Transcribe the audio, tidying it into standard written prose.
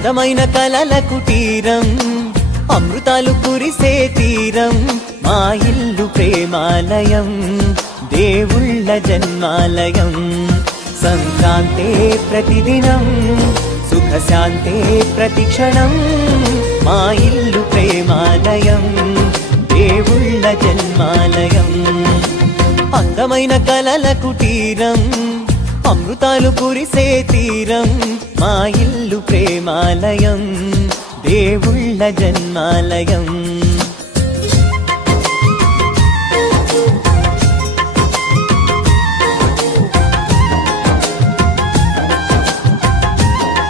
అందమైన కలల కుటీరం, అమృతాలు కురిసే తీరం, మా ఇల్లు ప్రేమాలయం, దేవుళ్ళ జన్మాలయం. సంక్రాంతే ప్రతిదినం, సుఖశాంతే ప్రతిక్షణం, మా ఇల్లు ప్రేమాలయం, దేవుళ్ళ జన్మాలయం. అందమైన కలల కుటీరం, అమృతాలు కురిసే తీరం, మా ఇల్లు ప్రేమాలయం, దేవుళ్ళ జన్మాలయం.